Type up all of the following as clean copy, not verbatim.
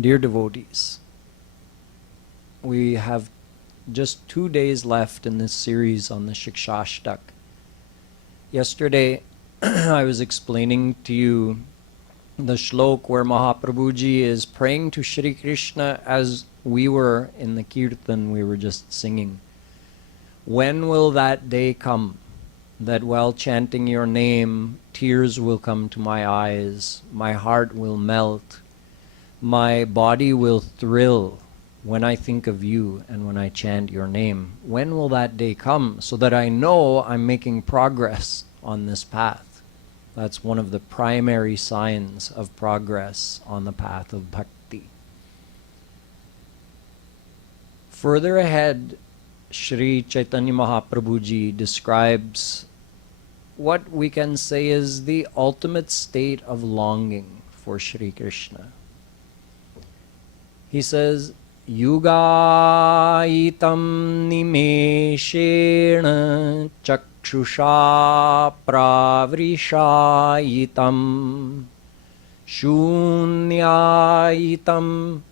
Dear devotees, we have just 2 days left in this series on the Shikchashtak. Yesterday, I was explaining to you the shlok where Mahaprabhuji is praying to Shri Krishna as we were in the kirtan we were just singing. When will that day come that while chanting your name, tears will come to my eyes, my heart will melt, my body will thrill when I think of you and when I chant your name? When will that day come so that I know I'm making progress on this path? That's one of the primary signs of progress on the path of bhakti. Further ahead, Sri Chaitanya Mahaprabhuji describes what we can say is the ultimate state of longing for Sri Krishna. He says, Yugaitam nimeshena chakshusha pravrishayitam shunyaitam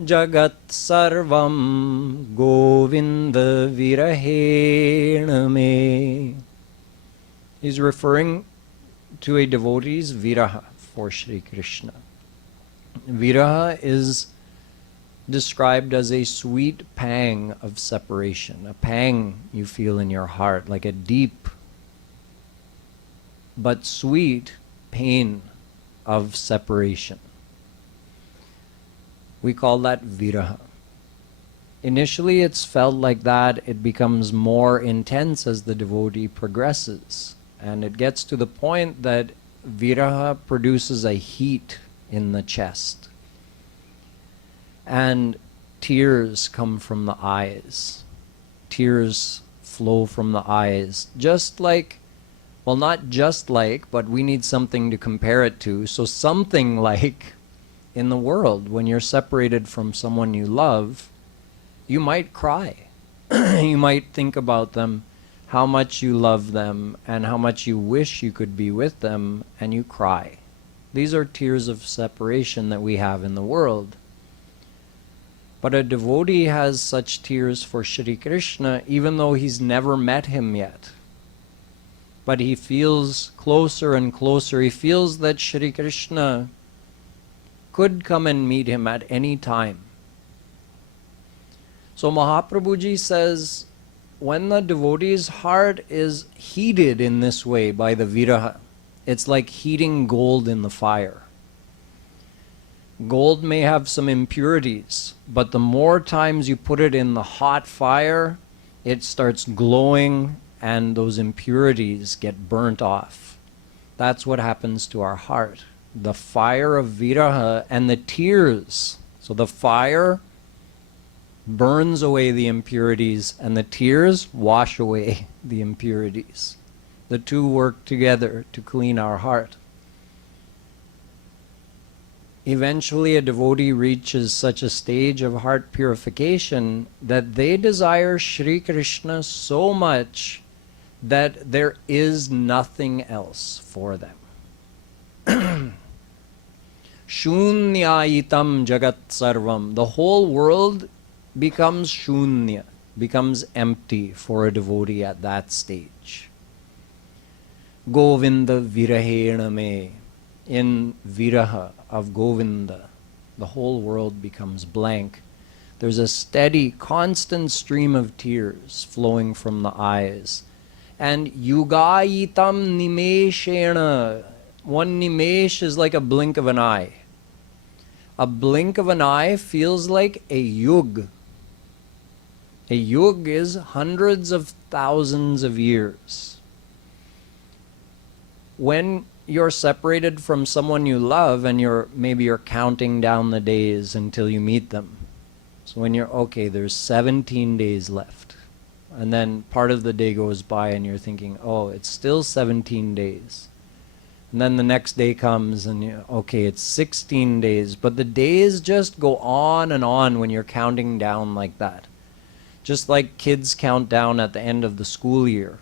jagat sarvam govinda virahena me. He's referring to a devotee's viraha for Sri Krishna. Viraha is described as a sweet pang of separation, a pang you feel in your heart, like a deep but sweet pain of separation. We call that viraha. Initially it's felt like that. It becomes more intense as the devotee progresses, and it gets to the point that viraha produces a heat in the chest. And tears come from the eyes. Tears flow from the eyes. Just like, well, not just like, but we need something to compare it to. So something like in the world, when you're separated from someone you love, you might cry. You might think about them, how much you love them, and how much you wish you could be with them, and you cry. These are tears of separation that we have in the world. But a devotee has such tears for Shri Krishna even though he's never met him yet. But he feels closer and closer. He feels that Shri Krishna could come and meet him at any time. So Mahaprabhuji says, when the devotee's heart is heated in this way by the viraha, it's like heating gold in the fire. Gold may have some impurities, but the more times you put it in the hot fire, it starts glowing and those impurities get burnt off. That's what happens to our heart. The fire of viraha and the tears. So the fire burns away the impurities and the tears wash away the impurities. The two work together to clean our heart. Eventually a devotee reaches such a stage of heart purification that they desire Shri Krishna so much that there is nothing else for them. Shunyayitam jagat sarvam. The whole world becomes shunya, becomes empty for a devotee at that stage. Govinda virahena me. In viraha of Govinda, the whole world becomes blank. There's a steady, constant stream of tears flowing from the eyes. And yugayitam nimeshena. One nimesh is like a blink of an eye. A blink of an eye feels like a yug. A yug is hundreds of thousands of years. When you're separated from someone you love and maybe you're counting down the days until you meet them. So when you're, okay, there's 17 days left. And then part of the day goes by and you're thinking, oh, it's still 17 days. And then the next day comes and okay, it's 16 days. But the days just go on and on when you're counting down like that. Just like kids count down at the end of the school year.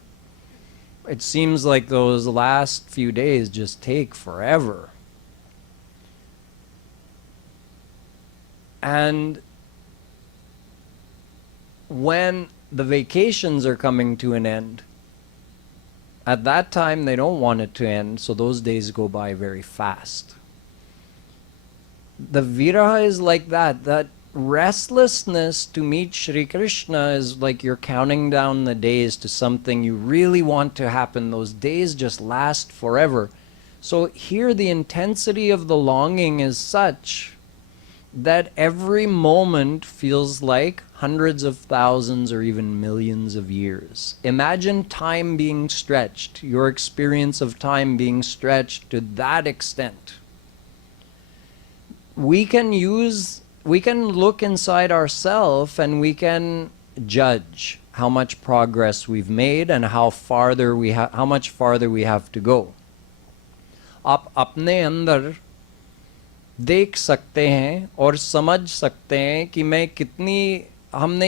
It seems like those last few days just take forever. And when the vacations are coming to an end, at that time they don't want it to end, so those days go by very fast. The viraha is like that. That restlessness to meet Shri Krishna is like you're counting down the days to something you really want to happen. Those days just last forever. So here the intensity of the longing is such that every moment feels like hundreds of thousands or even millions of years. Imagine time being stretched, your experience of time being stretched to that extent. We can look inside ourselves and we can judge how much progress we've made and how much farther we have to go. आप अपने अंदर देख सकते हैं और समझ सकते हैं कि हम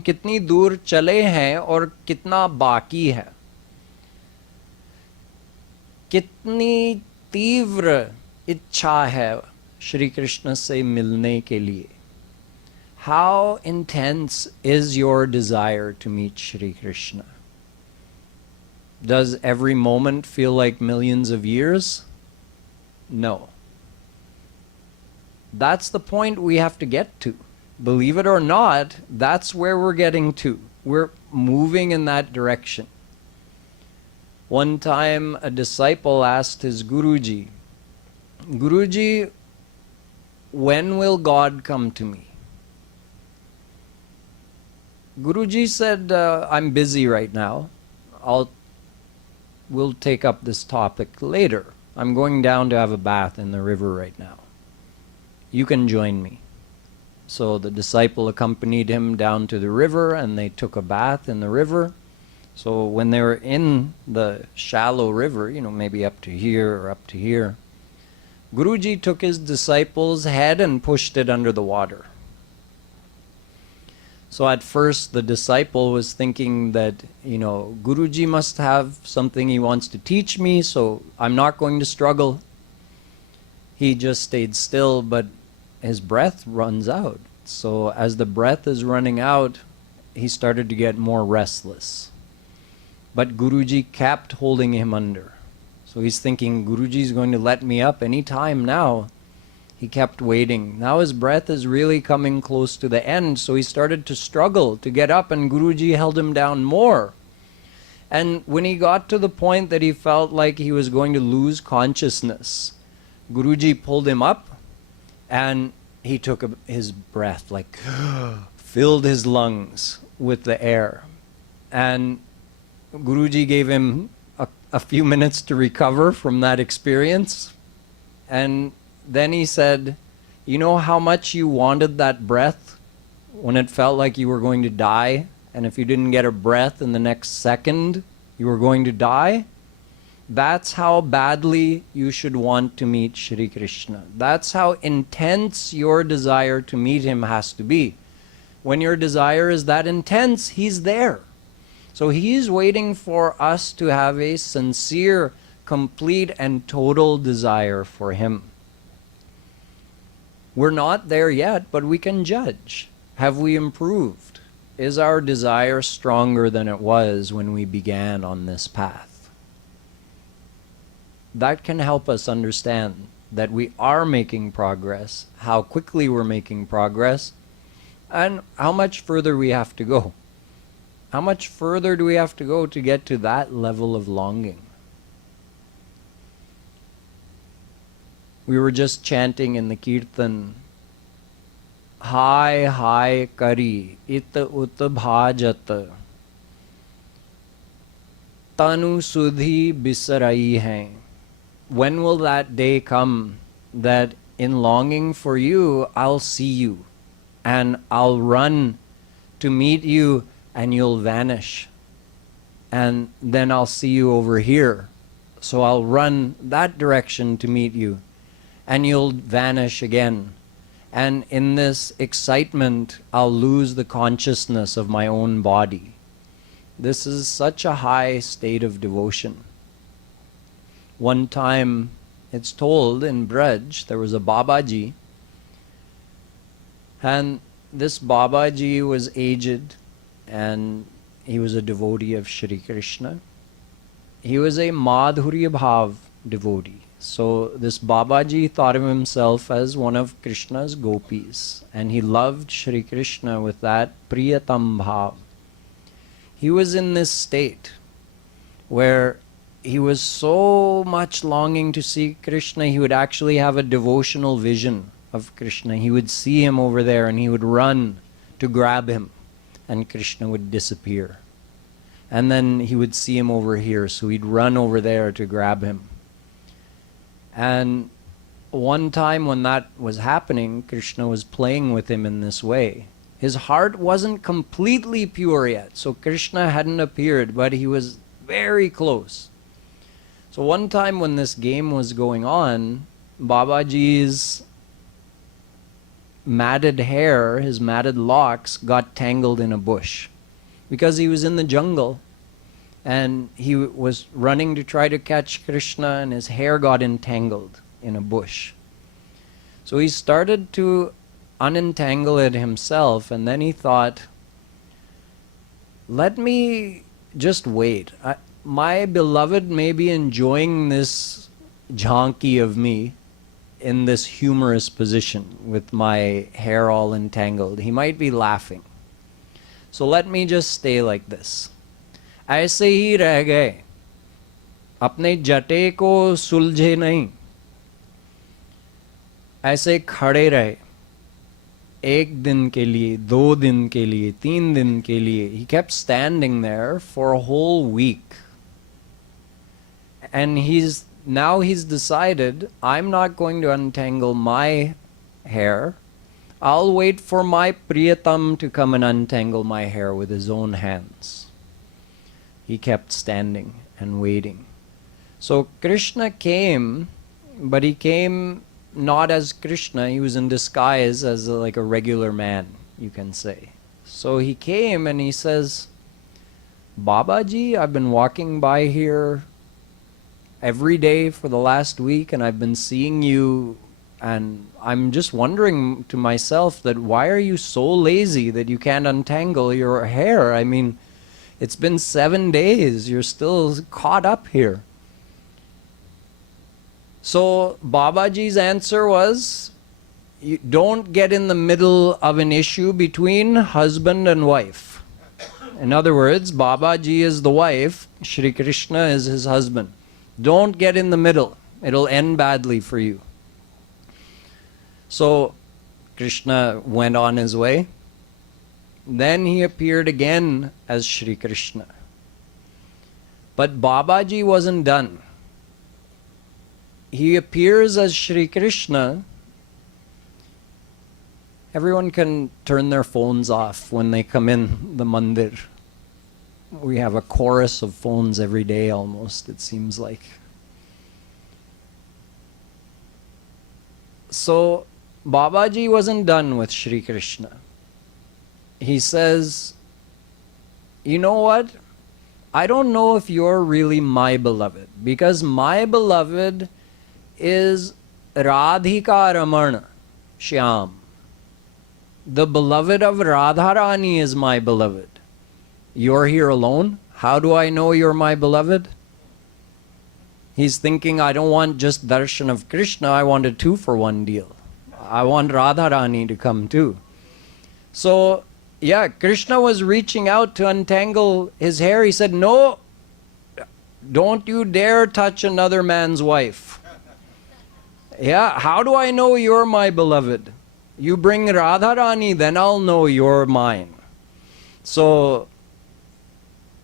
कितनी दूर चले हैं और कितना बाकी है, कितनी तीव्र इच्छा है श्री कृष्ण से मिलने के लिए. How intense is your desire to meet Shri Krishna? Does every moment feel like millions of years? No. That's the point we have to get to. Believe it or not, that's where we're getting to. We're moving in that direction. One time a disciple asked his Guruji, Guruji, when will God come to me? Guruji said, I'm busy right now. We'll take up this topic later. I'm going down to have a bath in the river right now. You can join me. So the disciple accompanied him down to the river and they took a bath in the river. So when they were in the shallow river, maybe up to here or up to here, Guruji took his disciple's head and pushed it under the water. So at first the disciple was thinking that, Guruji must have something he wants to teach me, so I'm not going to struggle. He just stayed still, but his breath runs out. So as the breath is running out, he started to get more restless. But Guruji kept holding him under. So he's thinking, Guruji is going to let me up any time now. He kept waiting. Now his breath is really coming close to the end, so he started to struggle to get up, and Guruji held him down more. And when he got to the point that he felt like he was going to lose consciousness, Guruji pulled him up, and he took his breath, like filled his lungs with the air. And Guruji gave him a few minutes to recover from that experience. And then he said, you know how much you wanted that breath when it felt like you were going to die? And if you didn't get a breath in the next second, you were going to die? That's how badly you should want to meet Shri Krishna. That's how intense your desire to meet him has to be. When your desire is that intense, he's there. So he's waiting for us to have a sincere, complete, and total desire for him. We're not there yet, but we can judge. Have we improved? Is our desire stronger than it was when we began on this path? That can help us understand that we are making progress, how quickly we're making progress, and how much further we have to go. How much further do we have to go to get to that level of longing? We were just chanting in the Kirtan, Hai hai kari it ut bhajat tanu sudhi bisarai hai. When will that day come that in longing for you, I'll see you and I'll run to meet you and you'll vanish. And then I'll see you over here. So I'll run that direction to meet you. And you'll vanish again. And in this excitement, I'll lose the consciousness of my own body. This is such a high state of devotion. One time It's told in Braj, there was a Babaji, and this Babaji was aged, and he was a devotee of Shri Krishna. He was a Madhurya Bhav devotee. So this Babaji thought of himself as one of Krishna's gopis, and he loved Shri Krishna with that Priyatam Bhav. He was in this state where he was so much longing to see Krishna, he would actually have a devotional vision of Krishna. He would see him over there and he would run to grab him, and Krishna would disappear. And then he would see him over here, so he'd run over there to grab him. And one time when that was happening, Krishna was playing with him in this way. His heart wasn't completely pure yet, so Krishna hadn't appeared, but he was very close. So one time when this game was going on, Babaji's matted hair, his matted locks, got tangled in a bush. Because he was in the jungle, and he was running to try to catch Krishna, and his hair got entangled in a bush. So he started to unentangle it himself, and then he thought, let me just wait. My beloved may be enjoying this jhanki of me in this humorous position with my hair all entangled. He might be laughing. So let me just stay like this. ऐसे ही रह गए, अपने जटे को सुलझे नहीं, ऐसे खड़े रहे, एक दिन के लिए, 2 दिन के लिए, 3 दिन के लिए. He kept standing there for a whole week. And he's decided, I'm not going to untangle my hair. I'll wait for my Priyatam to come and untangle my hair with his own hands. He kept standing and waiting. So Krishna came, but he came not as Krishna. He was in disguise as like a regular man, you can say. So he came and he says, Babaji, I've been walking by here every day for the last week, and I've been seeing you, and I'm just wondering to myself that why are you so lazy that you can't untangle your hair? I mean, it's been 7 days, you're still caught up here. So Babaji's answer was, you don't get in the middle of an issue between husband and wife. In other words, Babaji is the wife, Shri Krishna is his husband. Don't get in the middle. It'll end badly for you. So Krishna went on his way. Then he appeared again as Shri Krishna. But Babaji wasn't done. He appears as Shri Krishna. Everyone can turn their phones off when they come in the mandir. We have a chorus of phones every day almost, it seems like. So Babaji wasn't done with Shri Krishna. He says, you know what? I don't know if you're really my beloved, because my beloved is Radhika Ramana Shyam. The beloved of Radharani is my beloved. You're here alone? How do I know you're my beloved? He's thinking, I don't want just darshan of Krishna, I want a 2-for-1 deal. I want Radharani to come too. So, yeah, Krishna was reaching out to untangle his hair. He said, no, don't you dare touch another man's wife. Yeah, how do I know you're my beloved? You bring Radharani, then I'll know you're mine. So,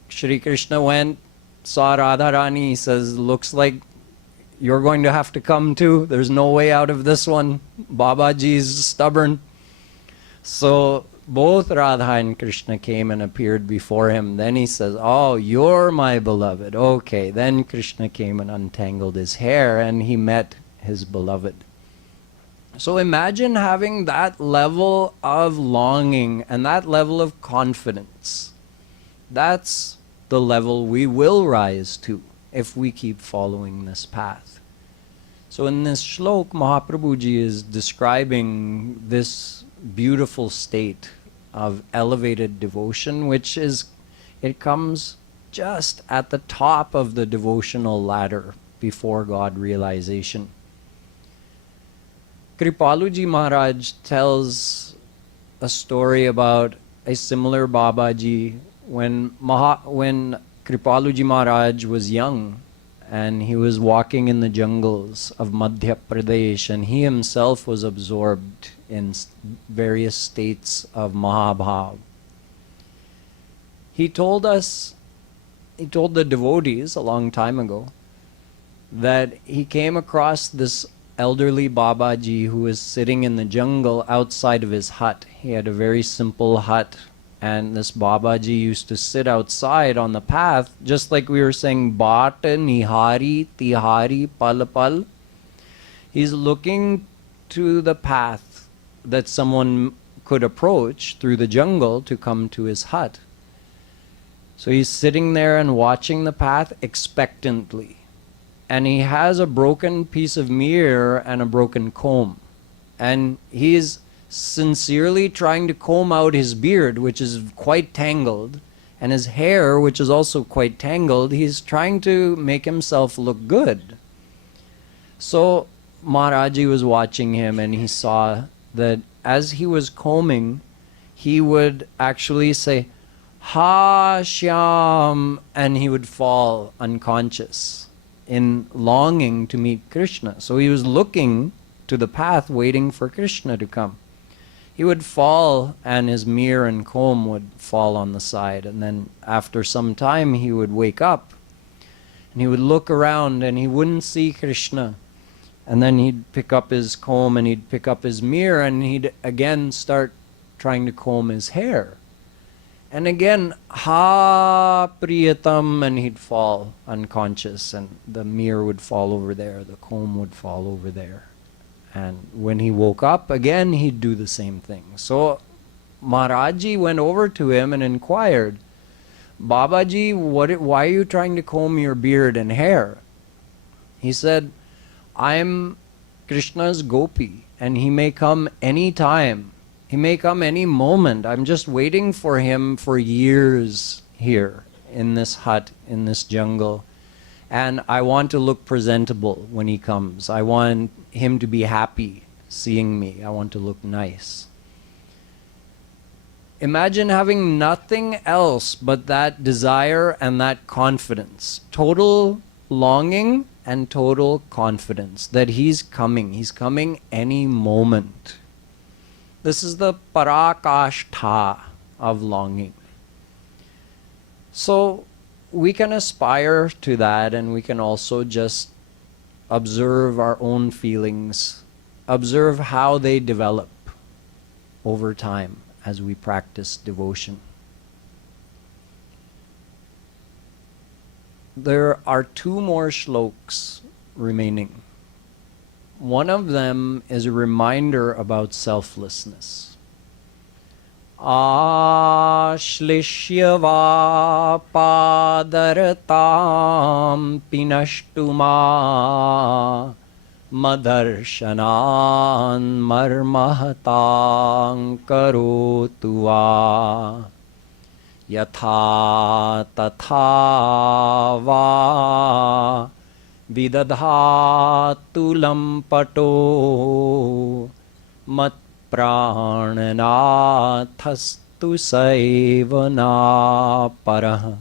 Shri Krishna went, saw Radharani, he says, looks like you're going to have to come too. There's no way out of this one. Babaji's stubborn. So both Radha and Krishna came and appeared before him. Then he says, oh, you're my beloved. Okay, then Krishna came and untangled his hair and he met his beloved. So imagine having that level of longing and that level of confidence. That's the level we will rise to if we keep following this path. So in this shlok, Mahaprabhuji is describing this beautiful state of elevated devotion, it comes just at the top of the devotional ladder before God realization. Kripaluji Maharaj tells a story about a similar Babaji when Kripaluji Maharaj was young and he was walking in the jungles of Madhya Pradesh, and he himself was absorbed in various states of Mahabhav. He told the devotees a long time ago that he came across this elderly Babaji who was sitting in the jungle outside of his hut. He had a very simple hut, and this Babaji used to sit outside on the path, just like we were saying, Bata, Nihari, Tihari, Pal Pal. He's looking to the path that someone could approach through the jungle to come to his hut. So he's sitting there and watching the path expectantly. And he has a broken piece of mirror and a broken comb. And he's sincerely trying to comb out his beard, which is quite tangled, and his hair, which is also quite tangled. He's trying to make himself look good. So Maharaji was watching him, and he saw that as he was combing, he would actually say, Ha Shyam, and he would fall unconscious in longing to meet Krishna. So he was looking to the path, waiting for Krishna to come. He would fall, and his mirror and comb would fall on the side. And then after some time, he would wake up, and he would look around, and he wouldn't see Krishna. And then he'd pick up his comb, and he'd pick up his mirror, and he'd again start trying to comb his hair. And again, Ha Priyatam, and he'd fall unconscious, and the mirror would fall over there, the comb would fall over there. And when he woke up again, he'd do the same thing. So Maharaji went over to him and inquired, Babaji, why are you trying to comb your beard and hair? He said, I'm Krishna's gopi, and he may come any time. He may come any moment. I'm just waiting for him for years here in this hut, in this jungle. And I want to look presentable when he comes. I want him to be happy seeing me. I want to look nice. Imagine having nothing else but that desire and that confidence. Total longing and total confidence that he's coming. He's coming any moment. This is the parakashtha of longing. So we can aspire to that, and we can also just observe our own feelings, observe how they develop over time as we practice devotion. There are two more shlokas remaining. One of them is a reminder about selflessness. Ashlishya va padaratam pinashtuma madarshanan marmahatang karotu va yatha tatha va vidadhatulam pato mat prananathastu saivana parah.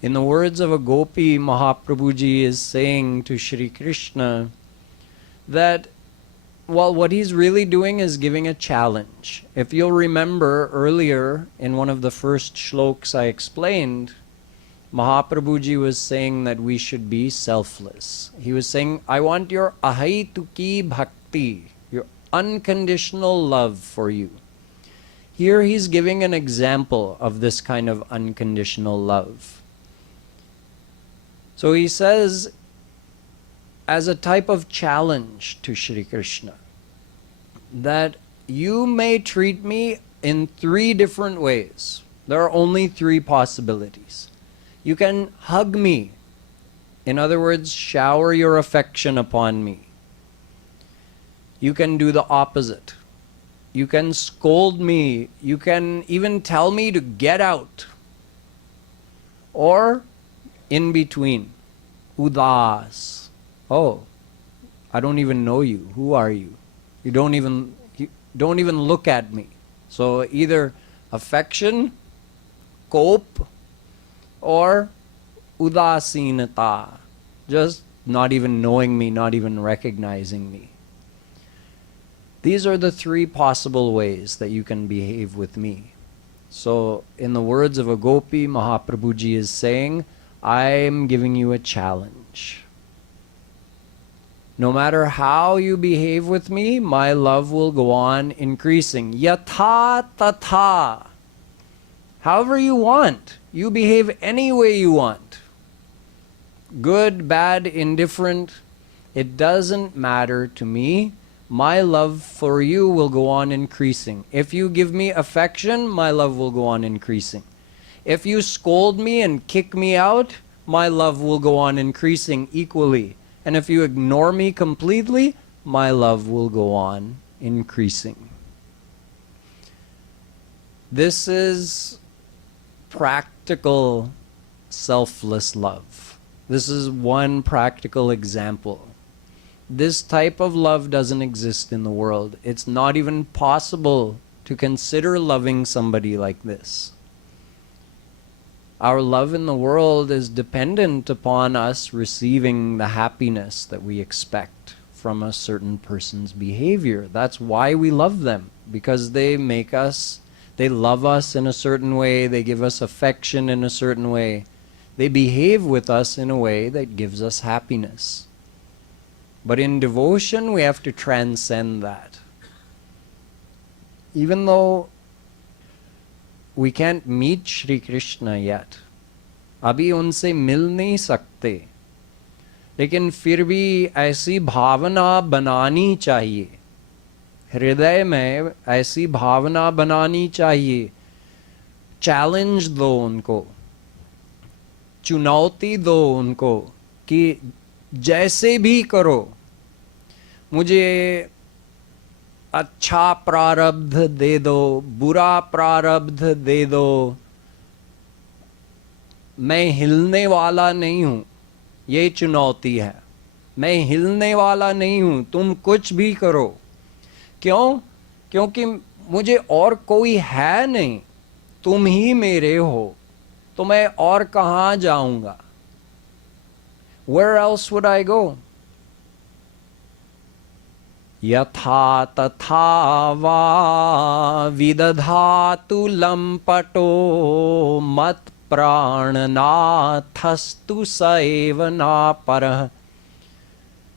In the words of a gopi, Mahaprabhuji is saying to Shri Krishna that, well, what he's really doing is giving a challenge. If you'll remember earlier in one of the first shlokas I explained, Mahaprabhuji was saying that we should be selfless. He was saying, I want your ahaituki bhakti, your unconditional love for you. Here he's giving an example of this kind of unconditional love. So he says, as a type of challenge to Shri Krishna, that you may treat me in three different ways. There are only three possibilities. You can hug me In other words, shower your affection upon me. You can do the opposite. You can scold me. You can even tell me to get out. Or in between, udas. Oh, I don't even know you. Who are you? You don't even look at me. So either affection, cope, or udasinata, just not even knowing me, not even recognizing me. These are the three possible ways that you can behave with me. So in the words of a gopi, Mahaprabhuji is saying, I'm giving you a challenge. No matter how you behave with me, my love will go on increasing. Yatha tatha. However you want. You behave any way you want. Good, bad, indifferent. It doesn't matter to me. My love for you will go on increasing. If you give me affection, my love will go on increasing. If you scold me and kick me out, my love will go on increasing equally. And if you ignore me completely, my love will go on increasing. This is practical selfless love. This is one practical example. This type of love doesn't exist in the world. It's not even possible to consider loving somebody like this. Our love in the world is dependent upon us receiving the happiness that we expect from a certain person's behavior. That's why we love them, because they love us in a certain way, they give us affection in a certain way, they behave with us in a way that gives us happiness. But in devotion, we have to transcend that. Even though we can't meet Shri Krishna yet, अभी उनसे मिल नहीं सकते, लेकिन फिर भी ऐसी भावना बनानी चाहिए, हृदय में ऐसी भावना बनानी चाहिए. चैलेंज दो उनको, चुनौती दो उनको कि जैसे भी करो, मुझे अच्छा प्रारब्ध दे दो, बुरा प्रारब्ध दे दो, मैं हिलने वाला नहीं हूँ. ये चुनौती है. मैं हिलने वाला नहीं हूँ, तुम कुछ भी करो. क्यों? क्योंकि मुझे और कोई है नहीं, तुम ही मेरे हो, तो मैं और कहाँ जाऊँगा? Where else would I go? यथा तथा वा विदधातु लंपटो मत प्राणनाथस्तु स एव ना परः.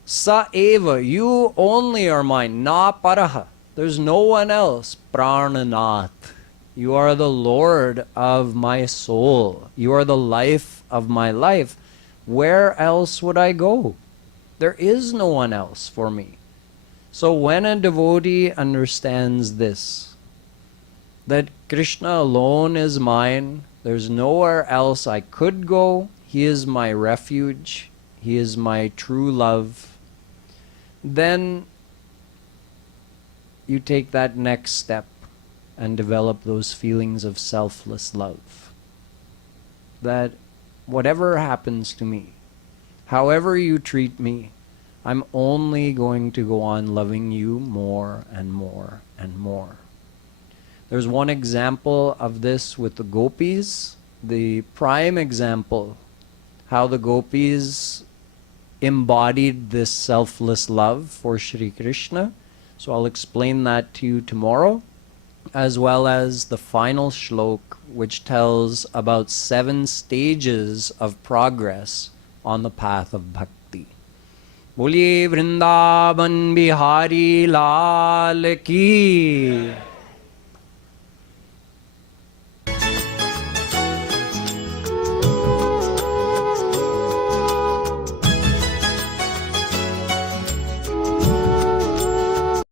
Sa eva, you only are mine. Na paraha, there's no one else. Prananath, you are the Lord of my soul. You are the life of my life. Where else would I go? There is no one else for me. So when a devotee understands this, that Krishna alone is mine, there's nowhere else I could go, He is my refuge, He is my true love, then you take that next step and develop those feelings of selfless love. That whatever happens to me, however you treat me, I'm only going to go on loving you more and more and more. There's one example of this with the gopis, the prime example, how the gopis embodied this selfless love for Shri Krishna. So I'll explain that to you tomorrow, as well as the final shlok, which tells about 7 stages of progress on the path of bhakti. Boliye Vrindavan Bihari Lal Ki.